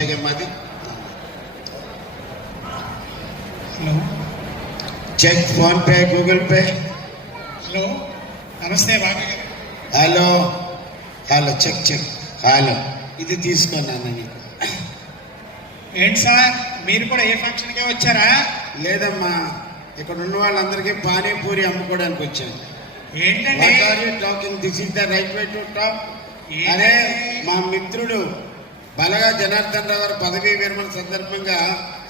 మాది check PhonePe Google Pay. Hello నమస్తే బాగా hello hello check check hello ఇది తీసుకున్నాను నీకు. ఏంటి సార్ మీరు కూడా ఏ ఫంక్షన్కే వచ్చారా? లేదమ్మా, ఇక్కడ ఉన్న వాళ్ళందరికీ పానీపూరి అమ్ముకోవడానికి వచ్చాను. ఏంటండి talking this is the right way to talk. అరే మా మిత్రుడు బలగా జనార్దన్ రావు గారు పదవీ విరమణ సందర్భంగా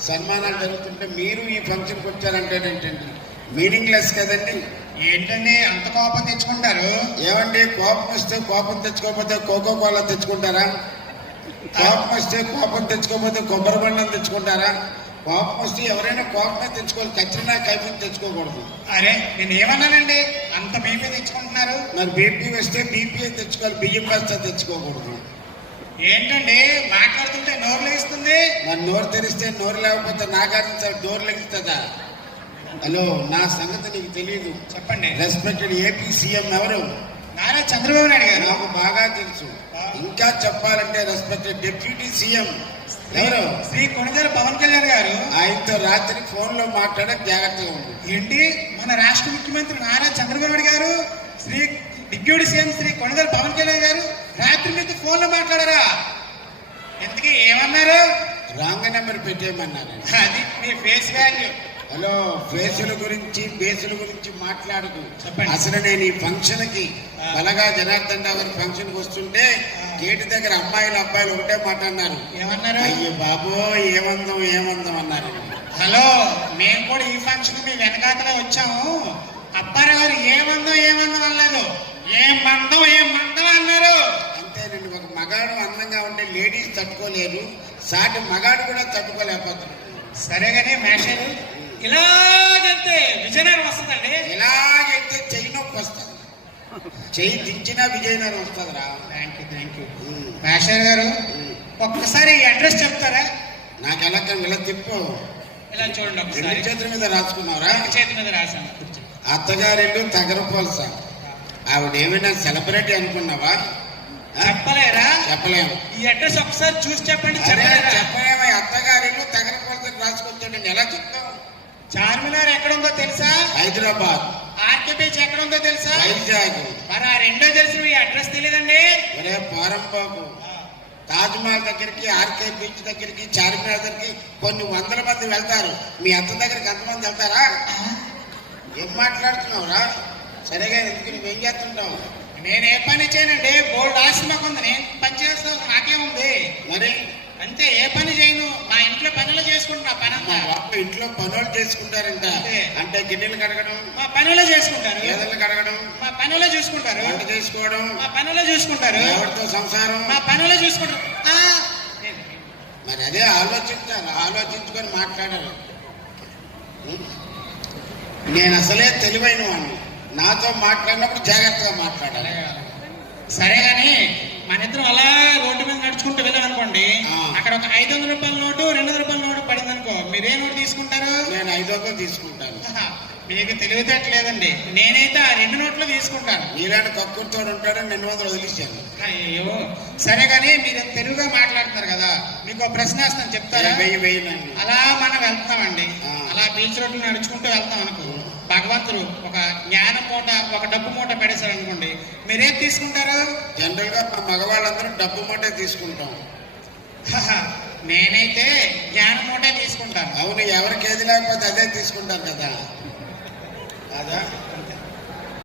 సన్మానాలు జరుగుతుంటే మీరు ఈ ఫంక్షన్కి వచ్చారంటే ఏంటండి? మీనింగ్లెస్ కదండి. ఏంటండి అంత కోపం తెచ్చుకుంటారు? ఏమండి, కోపం వస్తే కోపం తెచ్చుకోకపోతే కోకో కోలా తెచ్చుకుంటారా? కోపం వస్తే కోపం తెచ్చుకోకపోతే కొబ్బరి బండం తెచ్చుకుంటారా? కోపం వస్తే ఎవరైనా కోపమే తెచ్చుకోవాలి, ఖచ్చితంగా కైపం తెచ్చుకోకూడదు. అరే నేను ఏమన్నానండి? అంత బీపీ తెచ్చుకుంటున్నారు. మరి బీపీ వస్తే బీపీ తెచ్చుకోవాలి, బియ్యం వస్తే తెచ్చుకోకూడదు. ఏంటండి మాట్లాడుతుంటే నోరు లేస్తుంది? మరి నోరు తెరిస్తే నోరు లేకపోతే నాగార్జున డోర్ లెగిస్తుందా? హలో, నా సంగతి నీకు తెలియదు. చెప్పండి. రెస్పెక్టెడ్ ఏపీ సీఎం ఎవరు? నారా చంద్రబాబు నాయుడు గారు. నాకు బాగా తెలుసు. ఇంకా చెప్పాలంటే రెస్పెక్టెడ్ డిప్యూటీ సీఎం ఎవరు? శ్రీ కొణిదెల పవన్ కళ్యాణ్ గారు. ఆయనతో రాత్రి ఫోన్ లో మాట్లాడే జాగ్రత్తగా ఉంది. ఏంటి మన రాష్ట్ర ముఖ్యమంత్రి నారా చంద్రబాబు నాయుడు గారు శ్రీ డిప్యూటీ సీఎం శ్రీ కొణిదెల పవన్ కళ్యాణ్ గారు రాత్రి మీద ఫోన్ లో మాట్లాడారా? ఎందుకు ఏమన్నారు? రాంగ్ నెంబర్ పెట్టేయమన్నారు. అది మీ ఫేస్ వాల్యూ. హలో, ఫేసుల గురించి బేసుల గురించి మాట్లాడదు. చెప్పండి. అసలు నేను ఈ ఫంక్షన్ కి బలగా జనార్దన్ రావు గారి ఫంక్షన్ కి వస్తుంటే గేటు దగ్గర అమ్మాయిలు అబ్బాయిలు ఒకటే మాట అన్నారు. ఏమన్నారు? అయ్యో బాబో ఏమందం ఏమందం అన్నారు. హలో, మేము కూడా ఈ ఫంక్షన్ మీ వెనకాతలే వచ్చాము. అబ్బారావు గారు ఏమందం అనలేదు, ఏం మందం అన్నారు. అంతేనండి, ఒక మగాడు అందంగా ఉంటే లేడీస్ తట్టుకోలేరు, సాటి మగాడు కూడా తట్టుకోలేకపోతున్నాడు. సరేగానే మేషారు ఇలాగంటే విజయనగరం వస్తుందండి. ఇలాగైతే చెయ్యి నొప్పి వస్తుంది, చెయ్యి దించినా విజయనగరం వస్తుందిరా. థ్యాంక్ యూ మేషారు గారు, ఒక్కసారి ఈ అడ్రస్ చెప్తారా? నాకు ఎలా ఇలా తిప్పు. ఇలా చూడండి రెండు ఒకసారి. చేతుల మీద రాసుకున్నారా? చేతి మీద రాశాను. అత్తగారిల్లు తగరపోల్సా. ఆవిడ ఏమైనా సెలబ్రిటీ అనుకున్నావా? చెప్పలేరా? చెప్పలేము. ఈ అడ్రస్ ఒకసారి చూసి చెప్పండి. అరే చెప్పలేరా? చెప్పలేమా? అత్తగారిల్లు తగరపోల్సని రాసుకొచ్చాడు, ఎలా చెప్తావు? చార్మినార్ ఎక్కడుందో తెలుసా? హైదరాబాద్. ఆర్కే బీచ్ ఎక్కడుందో తెలుసా? వైజాగ్. మరి ఆ రెండో తెలిసిన ఈ అడ్రస్ తెలియదండి. ఒరే పోరంబాబు, తాజ్ మహల్ దగ్గరికి, ఆర్కే బీచ్ దగ్గరికి, చార్మినార్ దగ్గరికి కొన్ని వందల మంది వెళ్తారు. మీ అత్త దగ్గరికి ఎంతమంది వెళ్తారా? ఏం మాట్లాడుతున్నావురా? సరేగా, ఎందుకు నువ్వేం చేస్తుంటావు? నేను ఏ పని చేయనండి, బోల్డ్ ఆశ్రమం ఉంది, నేను పని చేస్తాను, నాకేముంది. మరి అంతే, ఏ పని చేయను, మా ఇంట్లో పనులు చేసుకుంటున్నా. పని మా బాబు ఇంట్లో పనులు చేసుకుంటారంట. అంటే గిన్నెలు కడగడం మా పనులే చేసుకుంటారు, గేదెలు కడగడం మా పనులే చూసుకుంటారు, వంట చేసుకోవడం మా పనులే చూసుకుంటారు, ఎవరితో సంసారం మా పనులే చూసుకుంటారు. మరి అదే ఆలోచించాలి, ఆలోచించుకొని మాట్లాడాలి. నేను అసలే తెలివైన వాడిని, నాతో మాట్లాడినప్పుడు జాగ్రత్తగా మాట్లాడాలి. సరే గాని మన ఇద్దరం అలా రోడ్డు మీద నడుచుకుంటూ వెళ్ళామనుకోండి, అక్కడ ఒక 500 రూపాయల నోటు 200 రూపాయల నోటు పడింది అనుకో, మీరే నోటు తీసుకుంటారు? నేను 500 తీసుకుంటాను. మీకు తెలివితేటలేదండి, నేనైతే ఆ 2 నోట్లు తీసుకుంటాను. మీలాంటి కక్కుర్తో ఉంటాడని 200 వదిలిస్తాను. అయ్యో సరే గాని మీరు తెలుగుగా మాట్లాడుతున్నారు కదా, మీకు ఒక ప్రశ్న వేస్తాను, చెప్తారా? వెయ్యి అలా మనం వెళ్తామండి, అలా బీచ్ రోడ్లు నడుచుకుంటూ వెళ్తాం అనుకో, భగవంతుడు ఒక జ్ఞానం మూట ఒక డబ్బు మూట పెడేశారు అనుకోండి, మీరేం తీసుకుంటారు? జనరల్ గా మా మగవాళ్ళందరూ డబ్బు మూటే తీసుకుంటాం. నేనైతే జ్ఞానం మూటే తీసుకుంటాను. అవును, ఎవరికి ఏది లేకపోతే అదే తీసుకుంటాం కదా.